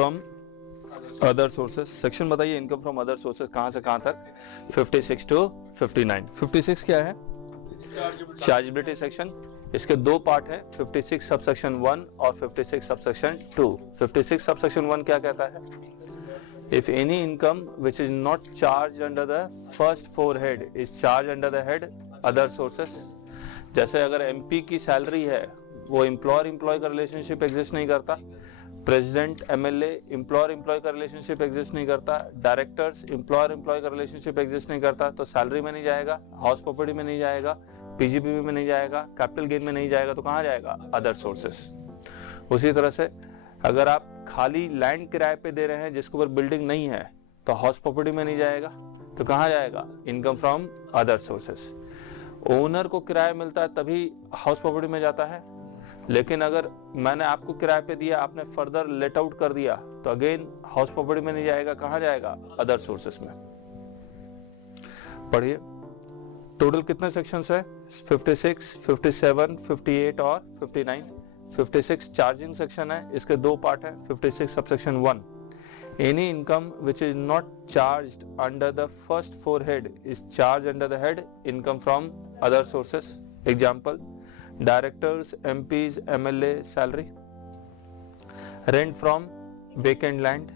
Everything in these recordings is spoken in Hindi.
From other sources. सेक्शन बताइए इनकम फ्रॉम अदर सोर्सेस कहां से कहां तक, 56 to 59। 56 क्या है, चार्जेबिलिटी सेक्शन। इसके दो पार्ट है, 56 सबसेक्शन 1 और 56 सबसेक्शन 2। 56 सबसेक्शन 1 क्या कहता है, if any income which is not charge under the first 4 head is charge under the head other sources. जैसे अगर एमपी की सैलरी है, वो एम्प्लॉयर एम्प्लॉय का रिलेशनशिप एग्जिस्ट नहीं करता, प्रेसिडेंट एमएलए एम्प्लॉयर एम्प्लॉय का रिलेशनशिप एग्जिस्ट नहीं करता, डायरेक्टर्स एम्प्लॉयर एम्प्लॉय का रिलेशनशिप एग्जिस्ट नहीं करता, तो सैलरी में नहीं जाएगा, हाउस प्रॉपर्टी में नहीं जाएगा, पीजीपीपी में नहीं जाएगा, कैपिटल गेन में नहीं जाएगा, तो कहां जाएगा, अदर सोर्सेस। उसी तरह से अगर आप खाली लैंड किराए पे दे रहे हैं जिसके ऊपर बिल्डिंग नहीं है, तो हाउस प्रॉपर्टी में नहीं जाएगा, तो कहां जाएगा, income from other sources. Owner को किराया मिलता है तभी हाउस प्रॉपर्टी में जाता है, लेकिन अगर मैंने आपको किराए पे दिया, आपने फर्दर लेट आउट कर दिया, तो अगेन हाउस प्रॉपर्टी में नहीं जाएगा, कहां जाएगा, अदर सोर्सेस में। पढ़िए टोटल कितने सेक्शंस है, 56, 57, 58 और 59। 56 चार्जिंग सेक्शन है, इसके दो पार्ट है, 56 subsection 1, any income which is not charged under the first 4 head is charge under the head income from other sources. Example, directors, MPs, MLA salary, rent from vacant land,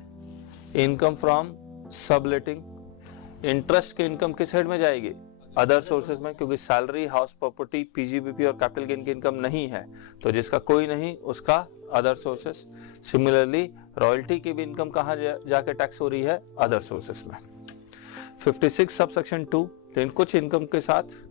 income from subletting. Interest की इनकम किस हेड में जाएगी, अदर सोर्सेज में, क्योंकि सैलरी, हाउस प्रॉपर्टी, पीजीबीपी और कैपिटल गेन की इनकम नहीं है, तो जिसका कोई नहीं उसका अदर सोर्सेस। सिमिलरली रॉयल्टी की भी इनकम कहां जाके टैक्स हो रही है, अदर सोर्सेस में। 56 सबसेक्शन 2, लेकिन कुछ इनकम के साथ,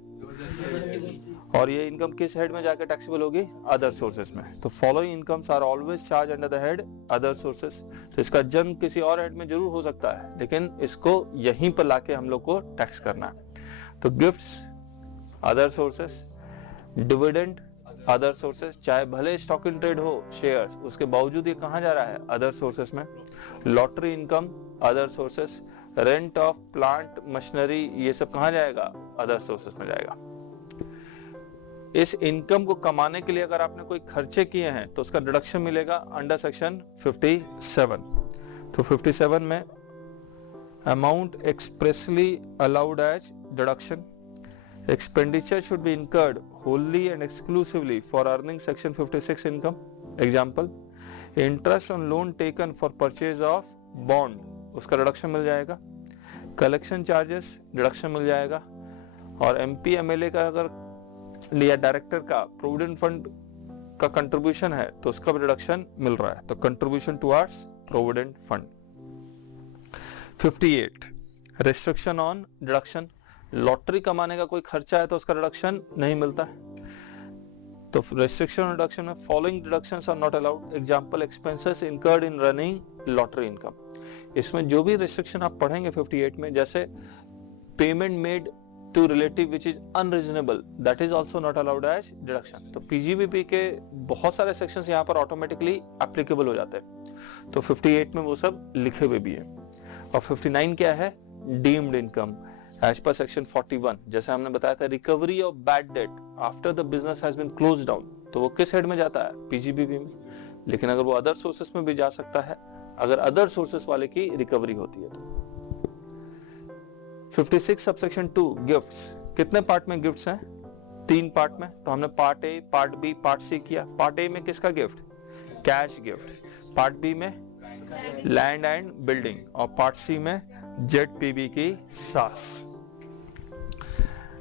और ये इनकम किस हेड में जाके टैक्सेबल होगी, अदर सोर्सेस में। तो following incomes are always charge under the head other sources. तो इसका जन्म किसी और हेड में जरूर हो सकता है, लेकिन इसको यहीं पर लाके हम लोग को टैक्स करना है। तो gifts other sources, dividend other sources, चाहे भले स्टॉक इन ट्रेड हो, शेयर्स, उसके बावजूद ये कहां जा रहा है, अदर सोर्सेस में। Lottery income other sources, rent of plant machinery, ये सब कहां जाएगा, अदर सोर्सेस में जाएगा। इस इनकम को कमाने के लिए अगर आपने कोई खर्चे किए हैं तो उसका डिडक्शन मिलेगा अंडर सेक्शन 57। तो 57 में amount expressly allowed as deduction, expenditure should be incurred wholly and exclusively for earning section 56 income. Example, interest on loan taken for purchase of bond, उसका डिडक्शन मिल जाएगा। कलेक्शन चार्जेस डिडक्शन मिल जाएगा। और एमपी एमएलए का अगर या डायरेक्टर का प्रोविडेंट फंड का कंट्रीब्यूशन है तो उसका भी डिडक्शन मिल रहा है, तो contribution towards provident fund. 58 restriction on deduction, lottery कमाने का कोई खर्चा है तो उसका डिडक्शन नहीं मिलता है। तो रेस्ट्रिक्शन और डिडक्शन में following deductions are not allowed. Example, expenses incurred in running lottery income. इसमें जो भी रिस्ट्रिक्शन आप पढ़ेंगे 58 में, जैसे payment made to relative which is unreasonable, that is also not allowed as deduction. तो पीजीबीपी के बहुत सारे सेक्शंस यहाँ पर ऑटोमेटिकली एप्लीकेबल हो जाते हैं, तो 58 में वो सब लिखे हुए भी है। और 59 क्या है, deemed income as per section 41। जैसे हमने बताया था, recovery of bad debt after the business has been closed down, तो वो किस हेड में जाता है, पीजीबीपी में। लेकिन अगर वो अदर सोर्सेस में भी जा सकता है, अगर अदर सोर्सेस वाले की रिकवरी होती है तो। 56 सबसेक्शन 2 गिफ्ट्स, कितने पार्ट में गिफ्ट्स हैं, 3 पार्ट में। तो हमने part A, part B, part C किया। पार्ट ए में किसका gift, cash gift. Part B में लैंड एंड बिल्डिंग, और पार्ट सी में जेडपीबी की सास।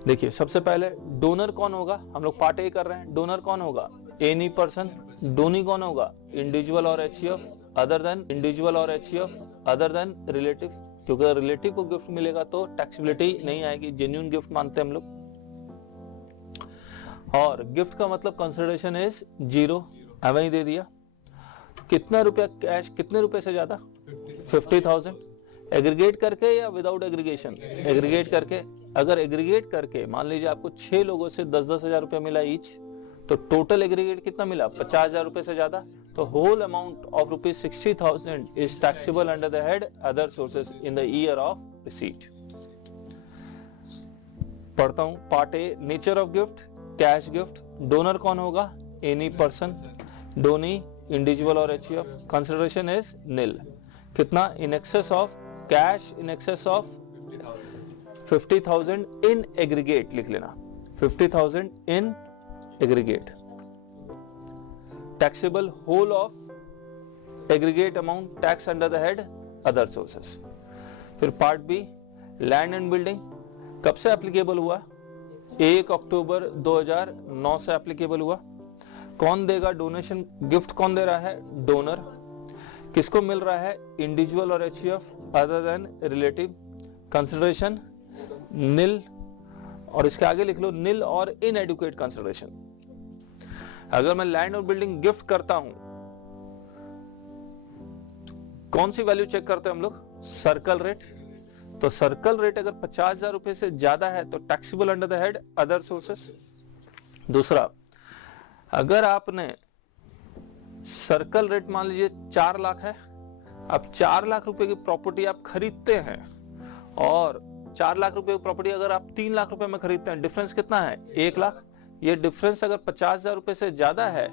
देखिए सबसे पहले डोनर कौन होगा, हम लोग पार्ट ए कर रहे हैं। डोनर कौन होगा, एनी पर्सन। डोनी कौन होगा, इंडिविजुअल और एचईएफ अदर देन इंडिविजुअल और एचईएफ अदर देन रिलेटिव, क्योंकि रिलेटिव को गिफ्ट मिलेगा तो टैक्सेबिलिटी नहीं आएगी, जेन्युइन गिफ्ट मानते हैं हम लोग। और गिफ्ट का मतलब कंसिडरेशन इज 0, वही दे दिया। कितना रुपया कैश, कितने रुपए से ज्यादा, 50,000। एग्रीगेट करके या विदाउट एग्रीगेशन, एग्रीगेट करके। अगर एग्रीगेट करके मान लीजिए आपको 6 लोगों से 10-10 हजार रुपया मिला ईच, तो टोटल एग्रीगेट कितना मिला, 50,000 रुपए से ज्यादा, तो whole amount of ₹60,000 is taxable under the head other sources in the year of receipt. पढ़ता हूं, part A, nature of gift, cash gift. Donor कौन होगा, एनी पर्सन। डोनी, इंडिविजुअल और एचयूएफ, कंसिडरेशन इज नील। कितना? In excess of cash, in excess of 50,000 in aggregate लिख लेना, 50,000 in aggregate. Taxable whole of aggregate amount tax under the head other sources. फिर part B, land and building कब से एप्लीकेबल हुआ? 1 अक्टूबर 2009 से एप्लीकेबल हुआ। कौन देगा डोनेशन? गिफ्ट कौन दे रहा है? डोनर। किसको मिल रहा है? इंडिविजुअल और HUF other than relative. Consideration nil, और इसके आगे लिख लो नील और इनएडुकेट कंसिडरेशन। अगर मैं लैंड और बिल्डिंग गिफ्ट करता हूं, कौन सी वैल्यू चेक करते हैं हम लोग? Circle rate. तो सर्कल रेट अगर 50,000 रुपए से ज्यादा है तो taxable under the head other sources. दूसरा, अगर आपने सर्कल रेट मान लीजिए 4 लाख है, अब 4 लाख रुपए की प्रॉपर्टी आप खरीदते हैं और 4 लाख रुपए की प्रॉपर्टी अगर आप 3 लाख रुपए में खरीदते हैं, डिफरेंस कितना है? 1 लाख। ये डिफरेंस अगर 50,000 रुपए से ज्यादा है,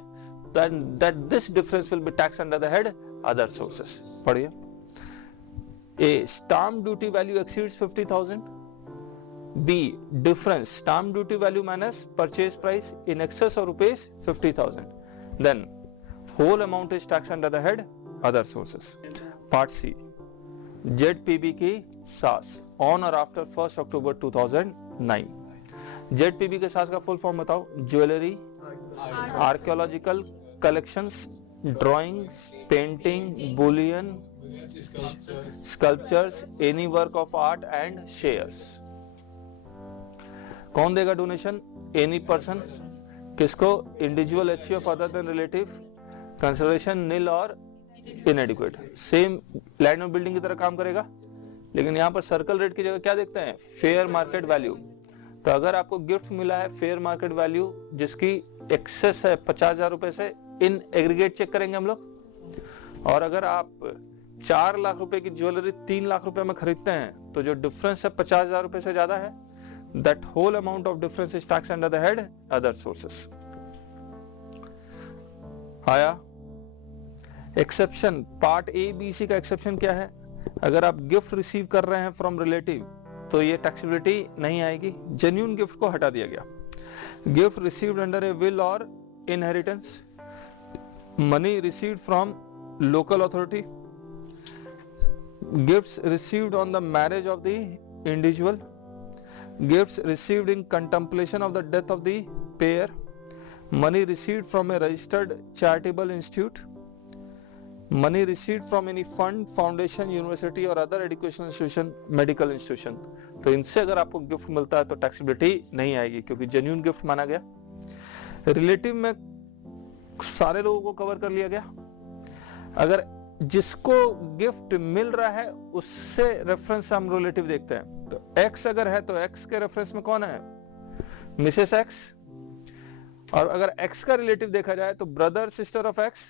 that this difference will be taxed under the head other sources। पढ़िए। A, stamp duty value exceeds 50,000। B, difference stamp duty value minus purchase price in excess of rupees 50,000, then whole amount is taxed under the head other sources। Part C, ZPB की सास on or after 1 October 2009। ZPB के सास का फुल फॉर्म बताओ? Jewellery, archaeological collections, drawings, painting, bullion, sculptures, any work of art and shares. कौन देगा डोनेशन? Any person. किसको? Individual, HUF other than relative. Consideration nil और इनएडिक्वेट। सेम लैंड और बिल्डिंग की तरह काम करेगा, लेकिन यहां पर सर्कल रेट की जगह क्या देखते हैं? Fair market value. तो अगर आपको गिफ्ट मिला है फेयर मार्केट वैल्यू जिसकी एक्सेस है 50,000 रुपए से, इन एग्रीगेट चेक करेंगे हम लोग। और अगर आप 4 लाख रुपए की ज्वेलरी 3 लाख रुपए में खरीदते हैं तो जो डिफरेंस है 50,000 रुपए से ज्यादा है, that whole amount of difference is tax under the head other sources. आया? Exception, part A B C का एक्सेप्शन क्या है? अगर आप गिफ्ट रिसीव कर रहे हैं फ्रॉम रिलेटिव तो ये टैक्सेबिलिटी नहीं आएगी। जेन्युइन गिफ्ट को हटा दिया गया। Gift received under a will और inheritance, money received from local authority, gifts received on the marriage of the individual, gifts received in contemplation of the death of the payer, money received from a registered charitable institute, money received from any fund, foundation, university or other educational institution, medical institution। तो इनसे अगर आपको गिफ्ट मिलता है तो टैक्सेबिलिटी नहीं आएगी क्योंकि जेन्युइन गिफ्ट माना गया। रिलेटिव में सारे लोगों को कवर कर लिया गया। अगर जिसको गिफ्ट मिल रहा है उससे रेफरेंस हम रिलेटिव देखते हैं, तो एक्स अगर है तो एक्स के रेफरेंस में कौन है? Mrs x. और अगर एक्स का रिलेटिव देखा जाए तो brother sister of x,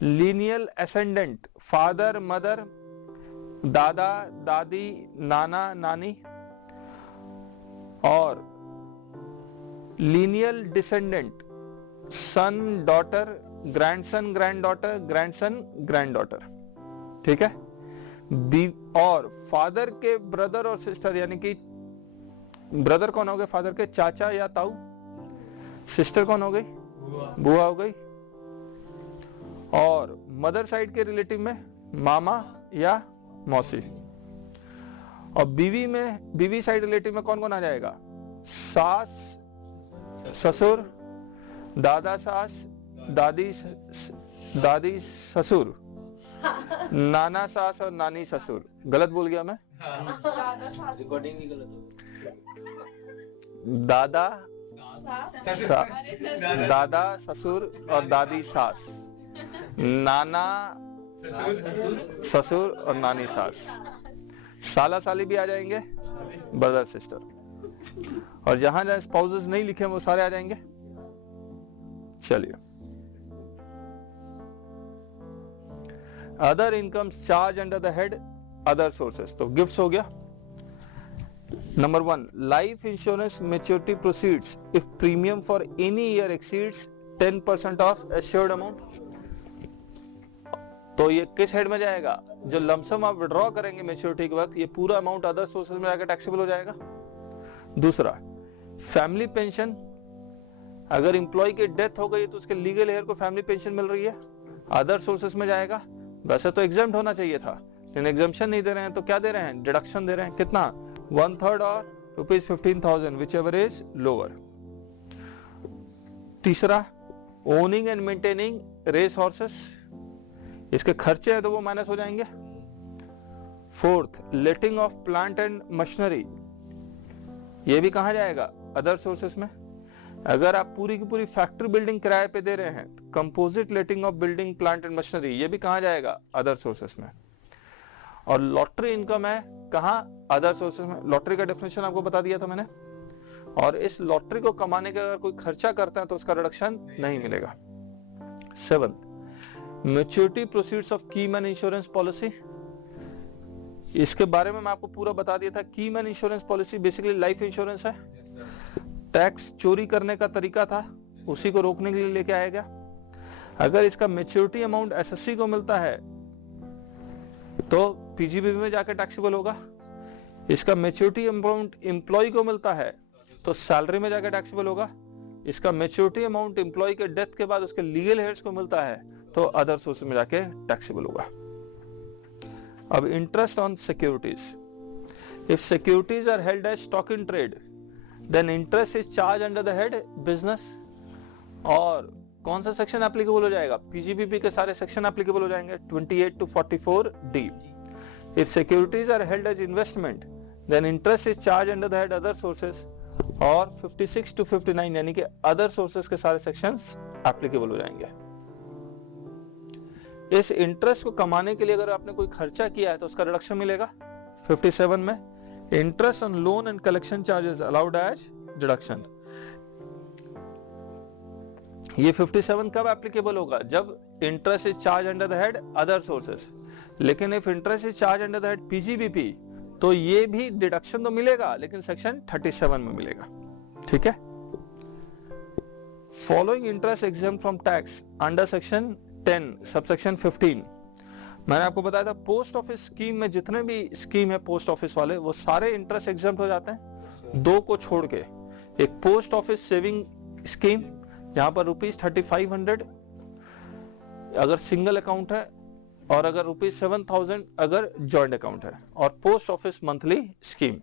lineal ascendant father mother, दादा दादी, नाना नानी, और lineal descendant son daughter, grandson granddaughter, grandson granddaughter. ठीक है। बी और फादर के ब्रदर और सिस्टर, यानी कि ब्रदर कौन हो गए? फादर के चाचा या ताऊ। सिस्टर कौन हो गई? बुआ हो गई। और मदर साइड के रिलेटिव में मामा या मौसी। और बीवी में, बीवी साइड रिलेटिव में कौन कौन आ जाएगा? सास ससुर, दादा सास, दादी ससुर, नाना सास और नानी ससुर। गलत बोल गया मैं? रिकॉर्डिंग भी गलत हो। दादा ससुर और दादी सास, नाना ससुर और नानी सास। साला साली भी आ जाएंगे, ब्रदर सिस्टर। और जहां जहां स्पाउसेस नहीं लिखे वो सारे आ जाएंगे। चलिए, other incomes charge under the head other sources. तो गिफ्ट्स हो गया। Number 1, life insurance maturity proceeds if premium for any year exceeds 10% of assured amount. तो ये किस हेड में जाएगा? जो लमसम आप विड्रॉ करेंगे मैच्योरिटी के वक्त, ये पूरा अमाउंट अदर सोर्सेज में जाकर टैक्सेबल हो जाएगा। दूसरा, फैमिली पेंशन, अगर इंप्लॉय की डेथ हो गई तो उसके लीगल हेयर को फैमिली पेंशन मिल रही है, अदर सोर्सेज में जाएगा। वैसे तो एग्जाम्प्ट होना चाहिए था, लेकिन एग्जाम्पशन नहीं दे रहे हैं, तो क्या दे रहे हैं? डिडक्शन दे रहे हैं। कितना? 1/3 और ₹15,000 विच एवर इज लोअर। तीसरा, owning and maintaining race horses, इसके खर्चे हैं तो वो माइनस हो जाएंगे। Fourth, letting of plant and machinery, ये भी कहां जाएगा? अदर सोर्सेस में। अगर आप पूरी की पूरी फैक्ट्री बिल्डिंग किराए पे दे रहे हैं, composite letting of building plant and machinery, ये भी कहां जाएगा? अदर सोर्सेस में। और लॉटरी इनकम है कहां? अदर सोर्सेस में। लॉटरी का डेफिनेशन आपको बता दिया था मैंने। और इस लॉटरी को कमाने का अगर कोई खर्चा करता है तो उसका रिडक्शन नहीं मिलेगा। 7th, मैच्योरिटी प्रोसीड्स ऑफ की मैन इंश्योरेंस पॉलिसी, इसके बारे में मैं आपको पूरा बता दिया था। की man insurance policy basically life insurance है। टैक्स चोरी करने का तरीका था, उसी को रोकने के लिए लेके आया गया। अगर इसका मैच्योरिटी अमाउंट एसएससी को मिलता है तो पीजीबीबी में जाकर टैक्सेबल होगा। इसका मैच्योरिटी अमाउंट एम्प्लॉय को मिलता है तो सैलरी में जाकर टैक्सेबल होगा। इसका मैच्योरिटी अमाउंट एम्प्लॉय के डेथ के बाद उसके लीगल हेयर्स को मिलता है तो अदर सोर्स में जाके टैक्सेबल होगा। अब interest on securities, if securities are held as stock in trade then interest is charge under the head business. और कौन सा सेक्शन एप्लीकेबल हो जाएगा? पीजीबीबी के सारे सेक्शन एप्लीकेबल हो जाएंगे, 28 to 44D। If securities are held as investment then interest is charge under the head other sources. और 56 to 59 यानी कि अदर सोर्सेस के सारे सेक्शंस एप्लीकेबल हो जाएंगे। इस इंटरेस्ट को कमाने के लिए अगर आपने कोई खर्चा किया है तो उसका रिडक्शन मिलेगा। 57 में interest on loan and collection charges allowed as deduction. ये 57 कब एप्लीकेबल होगा? जब interest is charge under the head other sources. लेकिन if interest is charge under the head PGBP तो ये भी डिडक्शन तो मिलेगा लेकिन सेक्शन 37 में मिलेगा। ठीक है। Following interest exempt from tax under section 10 subsection 15। मैंने आपको बताया था पोस्ट ऑफिस स्कीम में जितने भी स्कीम है पोस्ट ऑफिस वाले वो सारे इंटरेस्ट एग्जेम्प्ट हो जाते हैं, दो को छोड़ के। एक पोस्ट ऑफिस सेविंग स्कीम जहां पर ₹3500 अगर सिंगल अकाउंट है और अगर ₹7,000 अगर जॉइंट अकाउंट है, और पोस्ट ऑफिस मंथली स्कीम।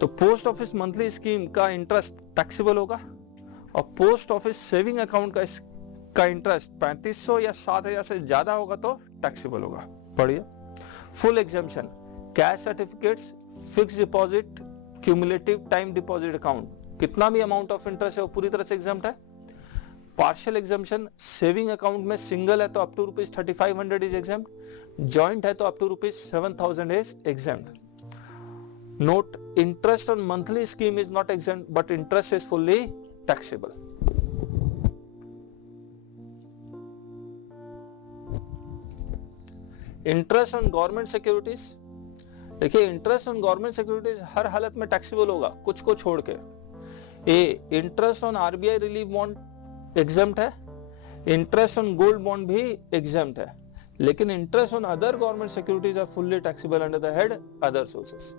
तो पोस्ट ऑफिस मंथली स्कीम का इंटरेस्ट टैक्सेबल होगा और पोस्ट ऑफिस सेविंग अकाउंट का इंटरेस्ट 3500 या 7000 से ज्यादा होगा तो टैक्सेबल होगा। पढ़िए। Full exemption, cash certificates, fix deposit, cumulative time deposit account, कितना भी अमाउंट ऑफ इंटरेस्ट है वो पूरी तरह से एग्जाम्प्ट है। पार्शियल एग्जाम्पशन, सेविंग अकाउंट में सिंगल है तो up to ₹3500 is exempt, joint है तो up to ₹7000 is exempt. Note, interest on monthly scheme is not exempt but interest is fully taxable. Interest on government securities, देखिए इंटरेस्ट ऑन गवर्नमेंट सिक्योरिटीज हर हालत में टैक्सेबल होगा, कुछ को छोड़ के। Interest on RBI relief bond exempt है, इंटरेस्ट ऑन गोल्ड बॉन्ड भी एग्जाम्प्ट है, लेकिन interest on other government securities are fully taxable under the head other sources.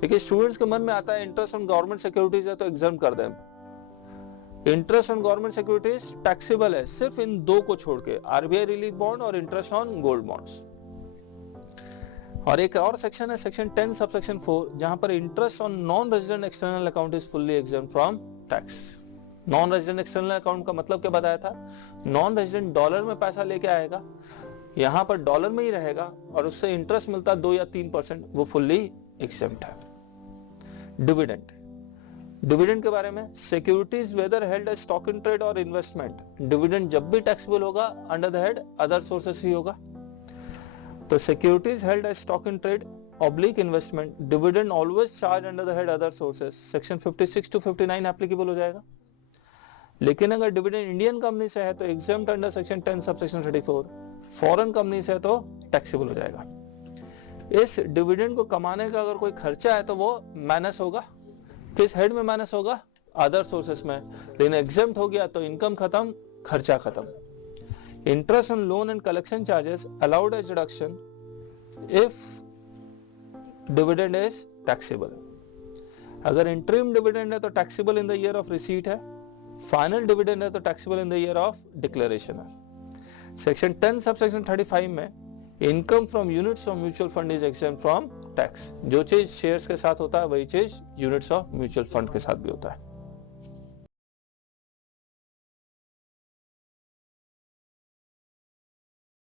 देखिए स्टूडेंट्स के मन में आता है इंटरेस्ट ऑन गवर्नमेंट सिक्योरिटीज है तो एग्जाम्प्ट कर दें। Interest on government securities taxable है सिर्फ इन दो को छोड़ के, आरबीआई रिलीफ बॉन्ड और इंटरेस्ट ऑन गोल्ड बॉन्ड्स। और एक और सेक्शन है सेक्शन 10 सबसेक्शन 4 जहां पर interest on non resident external account is fully exempt from tax. Non resident external account का मतलब क्या बताया था? नॉन रेजिडेंट डॉलर में पैसा लेके आएगा, यहां पर डॉलर में ही रहेगा और उससे इंटरेस्ट मिलता 2 या 3%, वो फुल्ली एग्जेम्प्ट है। डिविडेंड, डिविडेंड के बारे में, securities whether held as stock in trade और इन्वेस्टमेंट, डिविडेंड जब भी टैक्सेबल होगा under the head other sources ही होगा। तो securities held as stock in trade oblique investment, dividend always charge under the head other sources, section 56 to 59 applicable हो जाएगा। लेकिन अगर डिविडेंड इंडियन कंपनी से है तो exempt under section 10 subsection 34, foreign company से है तो टैक्सेबल हो जाएगा। इस डिविडेंड को कमाने का अगर कोई खर्चा है तो वो माइनस होगा, किस हेड में माइनस होगा? अदर सोर्सेस में। लेकिन एग्जेम्प्ट हो गया तो इनकम खत्म, खर्चा खत्म। Interest on loan and collection charges allowed as deduction if dividend is taxable. अगर interim dividend है तो taxable in the year of receipt है, final dividend है तो taxable in the year of declaration है. Section 10 subsection 35 में income from units of mutual fund is exempt from tax. जो चीज शेयर्स के साथ होता है वही चीज यूनिट्स ऑफ म्यूचुअल फंड के साथ भी होता है.